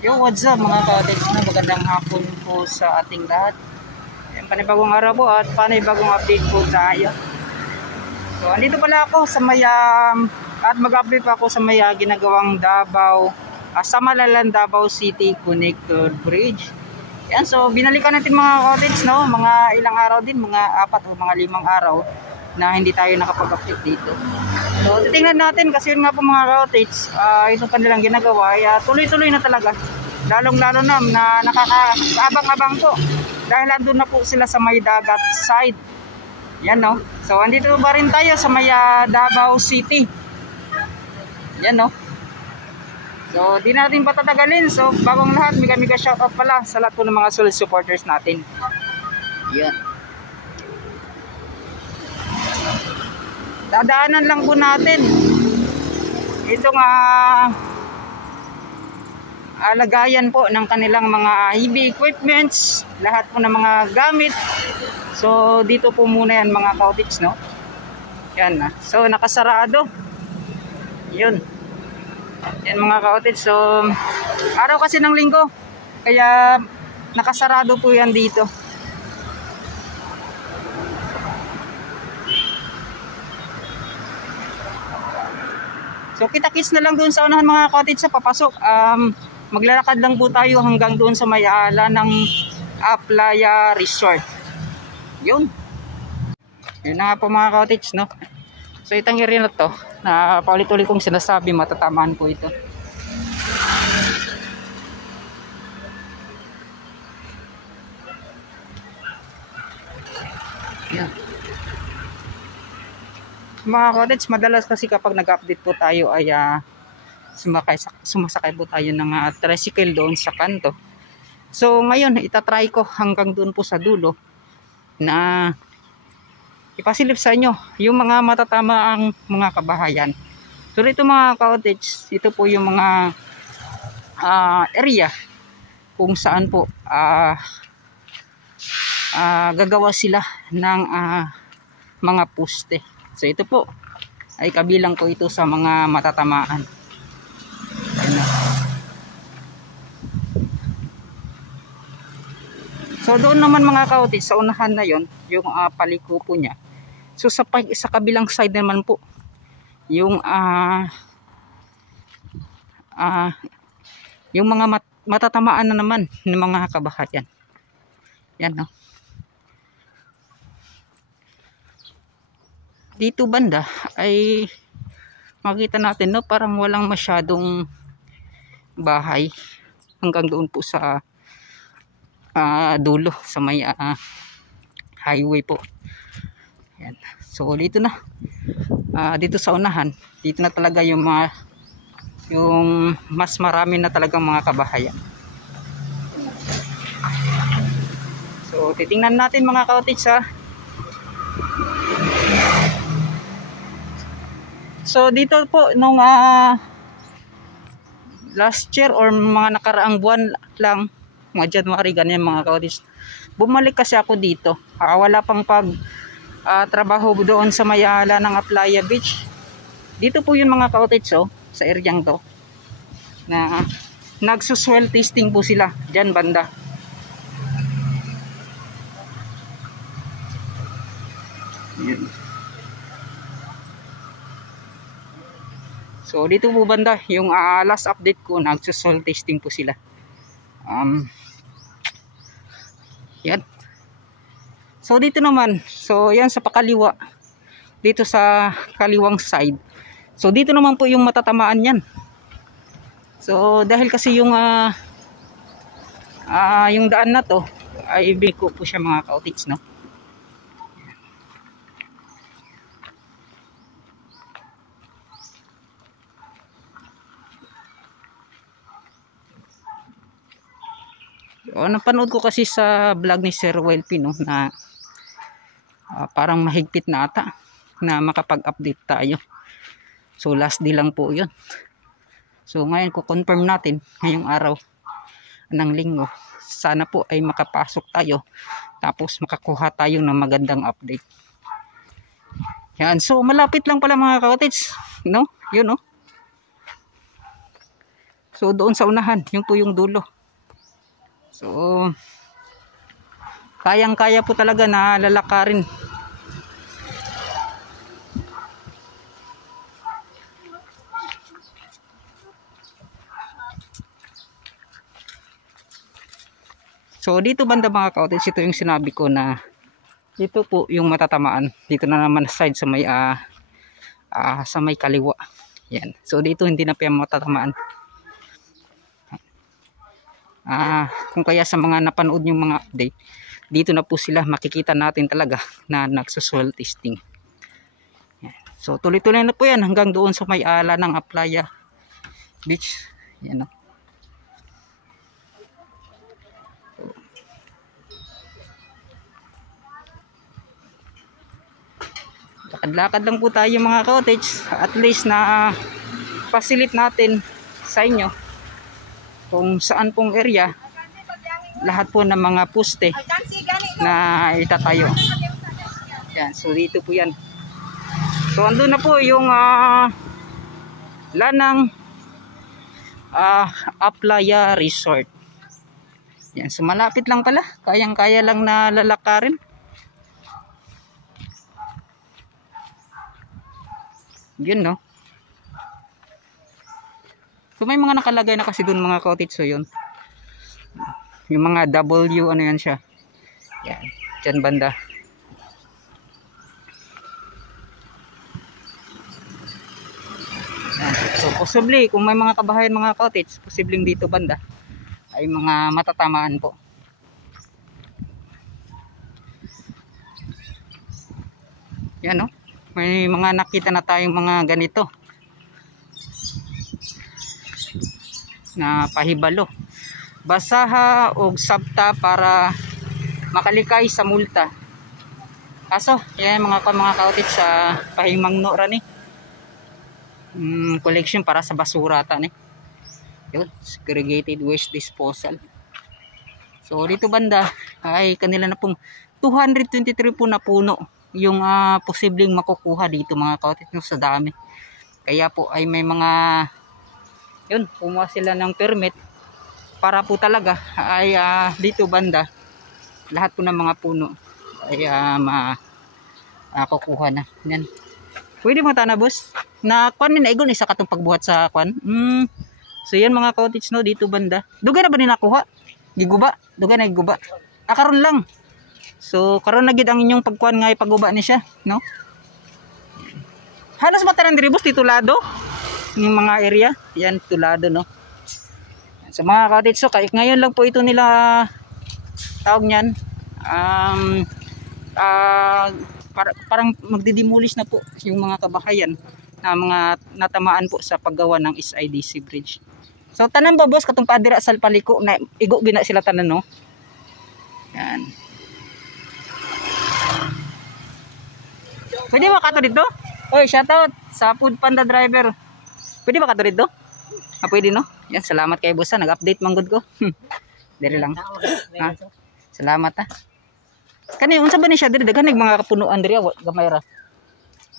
Yo, what's up mga ka-cottage na magandang hapon po sa ating lahat. Yan, panibagong araw po at panibagong update po tayo. So, andito pala ako sa at mag-update pa ako sa ginagawang Davao, sa Malalan Davao City Connector Bridge. Yan, so binalikan natin mga ka-cottage, no? Mga ilang araw din, mga 4 o mga 5 araw na hindi tayo nakapag-update dito. So, titingnan natin kasi yun nga po mga ka-cottage, itong kanilang ginagawa ay tuloy-tuloy na talaga. Lalong-lalo na nakakaabang-abang po dahil andun na po sila sa may dagat side. Yan, no? So, andito ba rin tayo sa may Davao City. Yan, no? So, di natin patatagalin. So, bagong lahat, mega shoutout pala sa lahat po ng mga solid supporters natin. Yan. Dadaanan lang po natin itong lagayan po ng kanilang mga heavy equipments, lahat po ng mga gamit. So dito po muna yan mga ka-cottage, no? Yan na. So nakasarado. Yun. Yan mga ka-cottage. So araw kasi ng linggo, kaya nakasarado po yan dito. So kita-kits na lang doon sa unahan mga cottage sa papasok. Maglalakad lang po tayo hanggang doon sa may ng Playa Resort. Yun. Yun na nga po mga cottage, no? So itong area na to, na paulit-ulit kong sinasabi, matatamaan po ito. Yan. Mga cottage, madalas kasi kapag nag-update po tayo ay sumasakay po tayo ng tricycle doon sa kanto. So ngayon itatry ko hanggang doon po sa dulo na ipasilip sa inyo yung mga matatamaang mga kabahayan. So dito mga cottage, ito po yung mga area kung saan po gagawa sila ng mga poste. So ito po ay kabilang po ito sa mga matatamaan. So doon naman mga ka-cottage, sa unahan na yon, yung paliko po niya. So sa kabilang side naman po, yung yung mga matatamaan na naman ng mga kabahayan. Yan, no? Dito banda ay makita natin, no, parang walang masyadong bahay hanggang doon po sa dulo sa may highway po. Yan. So dito na dito sa unahan, dito na talaga yung mas marami na talagang mga kabahayan. So titingnan natin mga ka-cottage, So dito po nung last year or mga nakaraang buwan lang, mga January ganyan mga ka-cottage, bumalik kasi ako dito. Wala pang trabaho doon sa Mayala ng Playa Beach. Dito po yun mga ka-cottage, sa eryang to na nagsuswell testing po sila dyan banda. Yan. So dito po banda yung last update ko, nagsuswell testing po sila. Yan. So dito naman, so yan sa pakaliwa, dito sa kaliwang side. So dito naman po yung matatamaan yan. So dahil kasi yung daan na to ay biko po siya mga ka-cottage, no? Napanood ko kasi sa vlog ni Sir Welpy, no, na parang mahigpit na ata na makapag-update tayo. So last day lang po yun. So ngayon ko confirm natin ngayong araw ng linggo. Sana po ay makapasok tayo tapos makakuha tayo ng magandang update. Yan. So malapit lang pala mga ka-cottage, no? Yun, no? So doon sa unahan, yung po yung dulo. So kayang-kaya po talaga na lalakarin. So dito banda mga ka-cottage, ito yung sinabi ko na dito po yung matatamaan. Dito na naman side sa may kaliwa. Yan. So dito hindi na pa yung matatamaan. Kung kaya sa mga napanood yung mga update, dito na po sila makikita natin talaga na nagso-soil testing. Yan. So tuloy-tuloy na po yan hanggang doon sa may ala ng Aplaya Beach. Yan. Lakad-lakad lang po tayo mga cottage, at least na facilitate natin sa inyo kung saan pong area lahat po ng mga poste na itatayo. Yan, so dito po yan. So andun na po yung Lanang Aplaya Resort. Yan, so malapit lang pala, kayang-kaya lang na lalakarin. Yun, no? So may mga nakalagay na kasi doon mga cottage. So yun, yung mga W, ano yan siya. Yan, dyan banda. Yan. So possibly kung may mga kabahayan mga cottage, posibleng dito banda ay mga matatamaan po. Yan, no? May mga nakita na tayong mga ganito na pahibalo, basaha o sabta para makalikay sa multa. Kaso yan mga cottage sa pahimangno ra ni collection para sa basura ta ni. Yun, segregated waste disposal. So dito banda ay kanila na pong 223 po na puno yung posibleng makukuha dito mga cottage, no, sa dami. Kaya po ay may mga yun, kumuha sila ng permit para po talaga ay dito banda lahat po ng mga puno ay makukuha na. Yan. Pwede mo tana boss na kwan ni naigon isa katong pagbuhat sa kwan. So yan mga cottage, no, dito banda. Dugay na ba ni nakuha? Giguba, dugay na giguba. Karon lang. So karon na gid ang inyong pagkuan nga ipaguba ni siya, no? Halos mataran diri boss titulado yung mga area. Yan tulado, no? So mga cottage, so kahit ngayon lang po ito nila tawag niyan parang magdidemolish na po yung mga kabahayan na mga natamaan po sa paggawa ng SIDC bridge. So tanan ba boss katong padira sa paliko na igo gina sila tanan, no? Yan. Pwede ba kato dito? Oy, shoutout sa Food Panda driver. Pwede ba kato dito? Pwede, no? Yan, salamat kay boss, nag-update manggod ko. Diri lang. Ha? Salamat ha. Kani unsa ba ni siya diri daghan mga kapunuan diri gamay ra.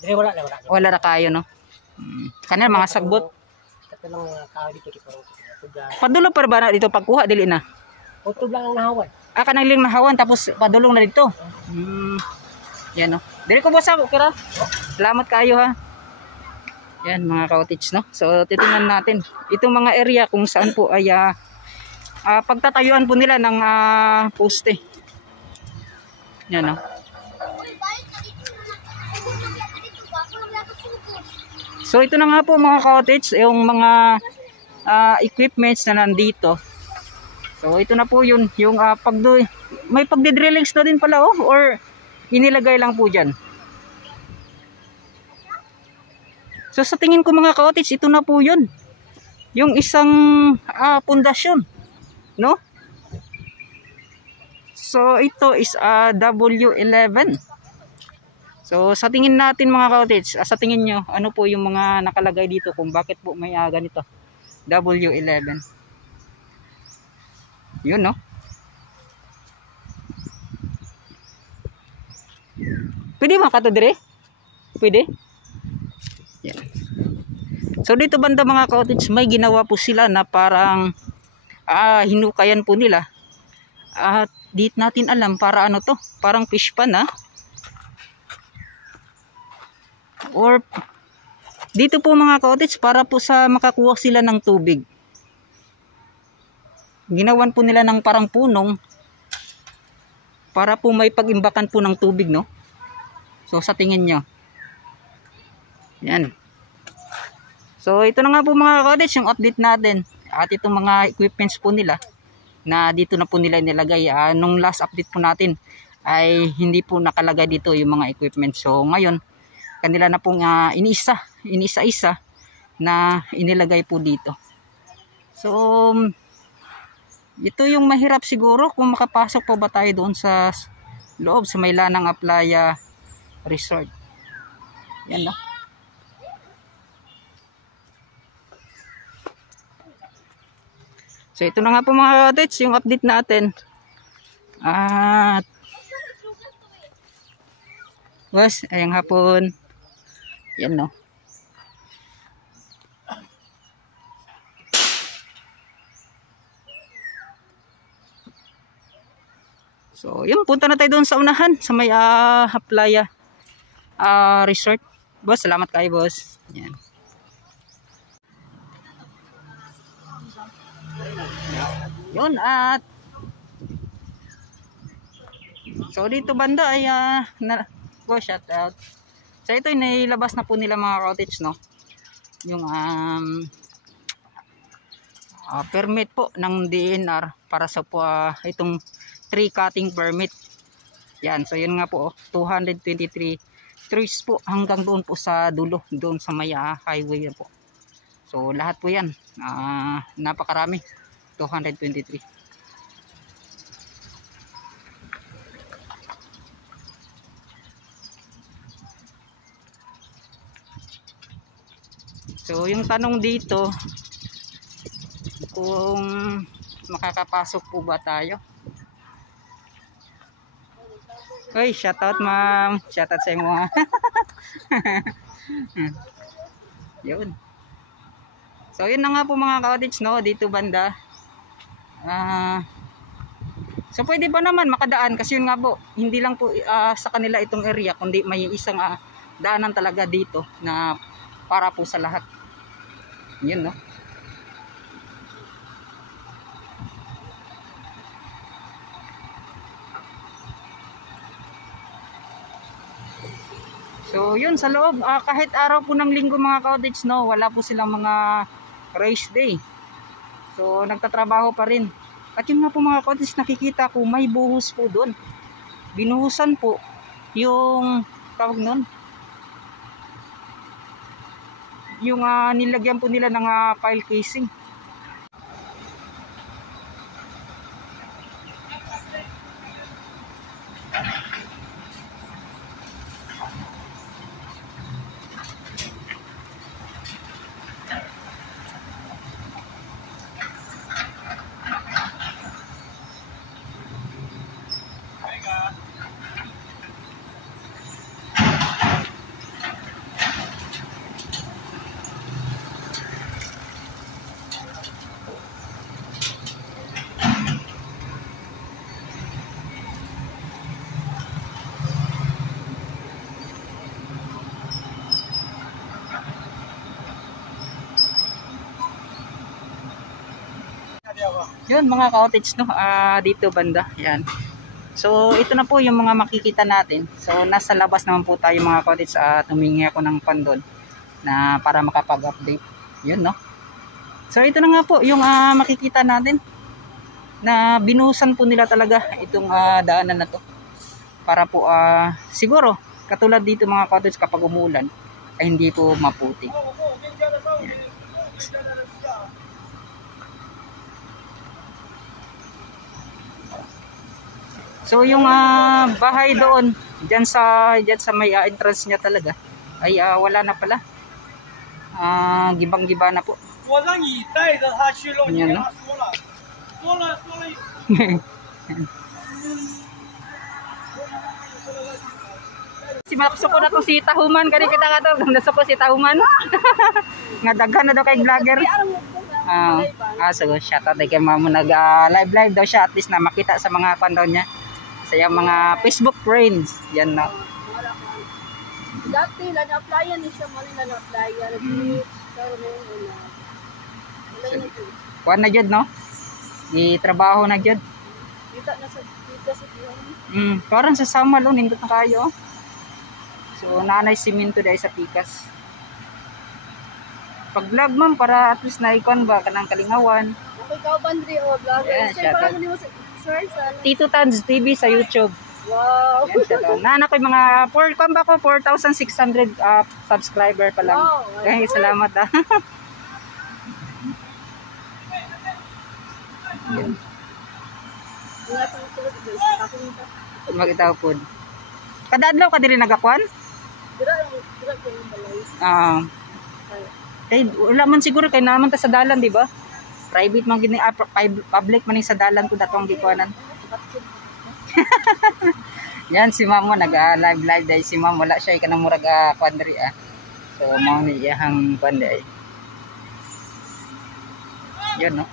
Diri wala. Wala ra kayo, no. Kani mga sagbot. Kato lang kaho dito kay Padulo pa ba na dito pagkuha dili na? Utog lang ang nahawan. Kanang ling nahawan tapos padulong na dito. Yan, no. Diri ko boss ako, kira. Salamat kayo ha. Yan mga cottage, no. So titingnan natin itong mga area kung saan po ay pagtatayuan po nila ng poste. Yan, no. So ito na nga po mga cottage, yung mga equipments na nandito. So ito na po yun, yung may pagdidrillings na din pala, oh, or inilagay lang po dyan. So sa tingin ko mga cottage, ito na po yun, yung isang pundasyon, no? So ito is W11. So sa tingin natin mga cottage, sa tingin nyo, ano po yung mga nakalagay dito kung bakit po may ganito W11? Yun, no? Pwede ba kato dire? Pwede? Yan. So dito banda mga cottage, may ginawa po sila na parang hinukayan po nila. At di natin alam para ano to, parang fish pan or dito po mga cottage para po sa makakuha sila ng tubig. Ginawan po nila ng parang punong para po may pag-imbakan po ng tubig, no? So sa tingin nyo, yan. So ito na nga po mga cottage yung update natin. At itong mga equipments po nila na dito na po nila nilagay. Nung last update po natin ay hindi po nakalagay dito yung mga equipment. So ngayon kanila na pong inisa-isa na inilagay po dito. So ito yung mahirap siguro kung makapasok po ba tayo doon sa loob sa may Lanang Aplaya Resort. Yan na. So ito na nga po mga cottage yung update natin. At was ayang hapon. Yan no. So yun, punta na tayo doon sa unahan sa may Aplaya Resort. Boss, salamat kayo boss. Yan. Yun at so dito banda ay shout out. So ito nailabas na po nila mga cottage, no? Yung permit po ng DNR para sa itong tree cutting permit. Yan, so yun nga po 223 trees po hanggang doon po sa dulo, doon sa may highway po. So lahat po yan napakarami, 223. So yung tanong dito kung makakapasok po ba tayo. Hoy, shout out ma'am. Shout out sa inyo. Yun. So yun na nga po mga cottage, no, dito banda. So pwede ba naman makadaan kasi yun nga po, hindi lang po sa kanila itong area kundi may isang daanan talaga dito na para po sa lahat. Yun, no. So yun sa loob, kahit araw po ng linggo mga cottage, no, wala po silang mga race day. So nagtatrabaho pa rin. At yun nga po mga cottage, nakikita ko may buhos po doon. Binuhusan po yung tawag nun, yung nilagyan po nila ng pile casing. Yun mga cottage, no, dito banda, yan. So ito na po yung mga makikita natin. So nasa labas naman po tayo mga cottage at humingi ako ng pandon na para makapag-update. Yun, no. So ito na nga po yung makikita natin na binuhusan po nila talaga itong daanan na to para po siguro katulad dito mga cottage kapag umulan ay hindi po maputik. Yan. So yung bahay doon diyan sa may entrance niya talaga ay wala na pala. Gibang-giba na po. Yan, no? Si maksuko na to si Tahuman kani kita ka to. Nasuko si Tahuman. Nga daghan na daw kay vlogger. So shout out kay mamo nag live daw siya at least na makita sa mga fan daw niya. Sa yung mga Facebook friends. Yan na. Dati na-applyan ni siya mo na-applyan. Kuan na jud no? Trabaho na jud. Kita sa tiyan. Parang sa sama lo nindot na kayo. So nanay simento dai sa pikas. Pag vlog ma'am para at least na-icon ba kanang kalingawan. Okay ka bandri o vlogger. Yeah, Sir para mo sir sa Tito Tans TV sa YouTube. Wow. Nana ko yung mga 4,600 subscriber pa lang. Wow. Okay, salamat ah. Magitaw po. Kada adlaw ka diri nagakuan? Dira ko yung balay. Kay wala man siguro kay naman ta sa dalan, di ba? Private man gini public man sa dalan ko datong gikuanan. Yan si Ma'am mo nag-live dahil si Ma'am wala siya kanang murag kuan diri ah. So mao ni iyang kuan dai. Yun no.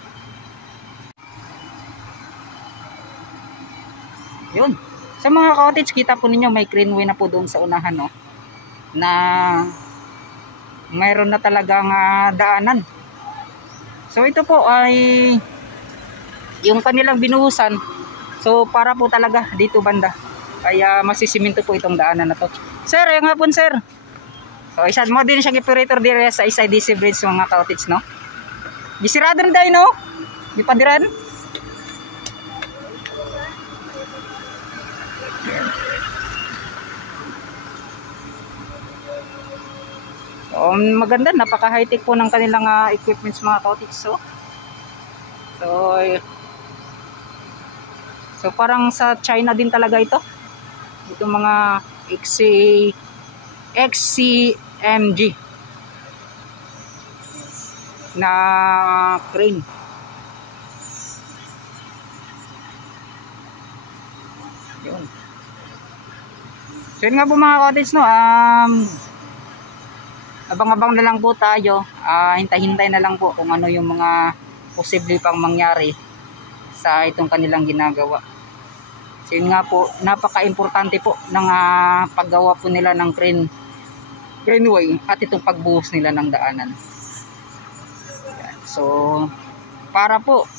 Yun. Sa mga cottage kita po ninyo may greenway na po doon sa unahan no. Na mayroon na talagang daanan. So ito po ay yung kanilang binuhusan. So para po talaga dito banda. Kaya masisiminto po itong daanan na to. Sir, yung hapon sir. So isa mo din siyang operator dire sa SIDC Bridge mga cottage no. Gisirado rin tayo no. Di padiran. Maganda, napaka high tech po ng kanilang equipments mga cottage so parang sa China din talaga ito mga XCMG na crane. Yun. So yun nga po mga cottage no, abang-abang na lang po tayo, hintay-hintay na lang po kung ano yung mga posible pang mangyari sa itong kanilang ginagawa. So yun nga po, napaka-importante po ng paggawa po nila ng greenway at itong pagbuhos nila ng daanan. So para po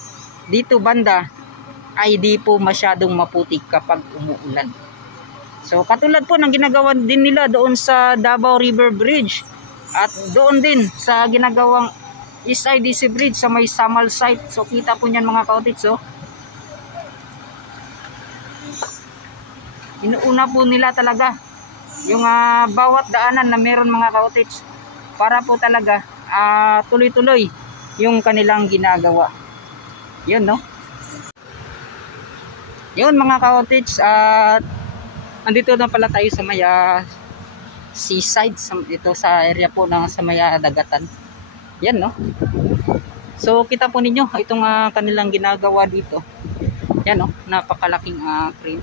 dito banda ay di po masyadong maputik kapag umuulan. So katulad po ng ginagawa din nila doon sa Davao River Bridge at doon din sa ginagawang SIDC Bridge sa may Samal site. So kita po niyan mga cottage inuuna po nila talaga yung bawat daanan na meron mga cottage para po talaga tuloy-tuloy yung kanilang ginagawa. Yun no. Yun mga cottage at andito na pala tayo sa may seaside dito sa area po ng sa may dagatan. Yan no. So kita po ninyo itong kanilang ginagawa dito. Yan no, napakalaking crane.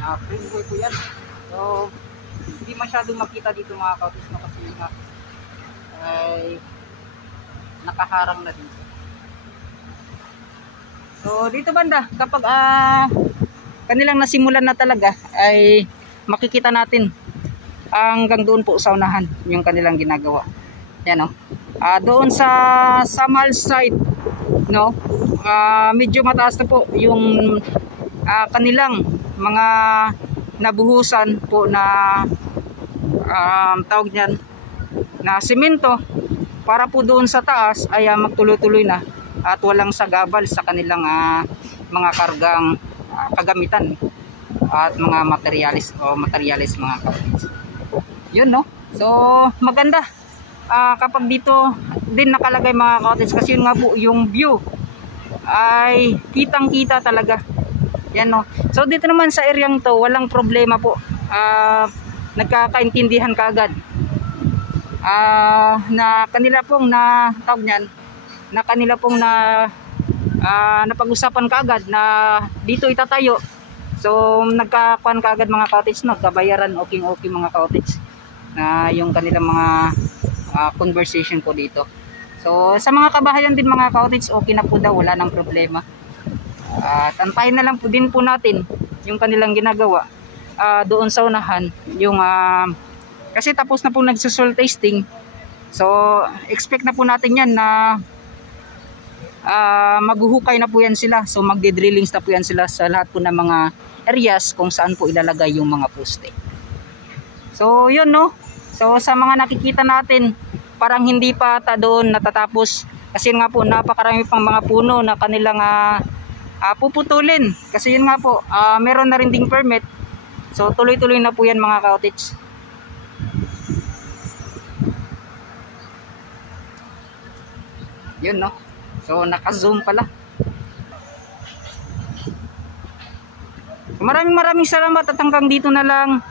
Greenway po yan. So hindi masyadong makita dito mga cottage no kasi ay nakaharang na dito. So dito banda kapag kanilang nasimulan na talaga ay makikita natin hanggang doon po sa unahan yung kanilang ginagawa. Yan no. Doon sa Samal site no, medyo mataas na po yung kanilang mga nabuhusan po na tawag niyan na simento para po doon sa taas ay magtuloy-tuloy na at walang sagabal sa kanilang mga kargang kagamitan at mga materialis mga kapatid. Yun no. So maganda kapag dito din nakalagay mga cottage kasi yun nga po yung view ay kitang-kita talaga. Yan no. So dito naman sa areang to walang problema po. Nagkakaintindihan kaagad. Na kanila pong na tawag niyan na kanila pong napag-usapan kaagad na dito itatayo So nagkakuan kaagad mga cottage, no, kabayaran okay mga cottage na yung kanilang mga conversation po dito. So sa mga kabahayan din mga cottage, okay na po daw, wala nang problema. At antayin na lang po din po natin yung kanilang ginagawa doon sa unahan, yung kasi tapos na po nagsusol tasting. So expect na po natin yan na maghuhukay na po yan sila. So magde-drillings na po yan sila sa lahat po ng mga areas kung saan po ilalagay yung mga poste. So yun, no. So sa mga nakikita natin, parang hindi pa doon natatapos kasi nga po napakarami pang mga puno na kanilang puputulin. Kasi yun nga po, meron na rin ding permit. So tuloy-tuloy na po yan mga cottage. Yun, no. So naka-zoom pala. So, maraming salamat at hanggang dito na lang.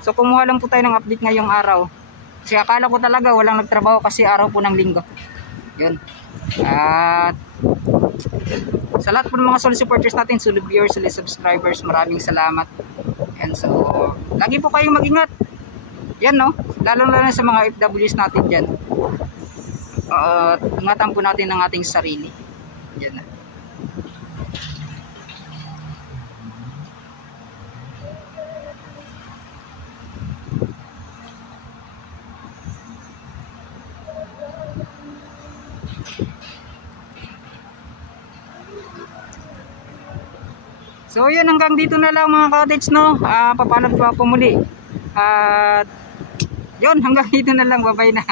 So kumuha lang po tayo ng update ngayong araw. Kasi akala ko talaga walang nagtrabaho kasi araw po ng linggo. Yun. At sa lahat po ng mga solid supporters natin, solid viewers, solid subscribers, maraming salamat. And so lagi po kayong mag-ingat. Yan, no. Lalo na sa mga FWs natin dyan. Ingatan po natin ang ating sarili. Yan na. So yun, hanggang dito na lang mga cottage, no. Papalad pa po muli. Yun, hanggang dito na lang. Bye bye na.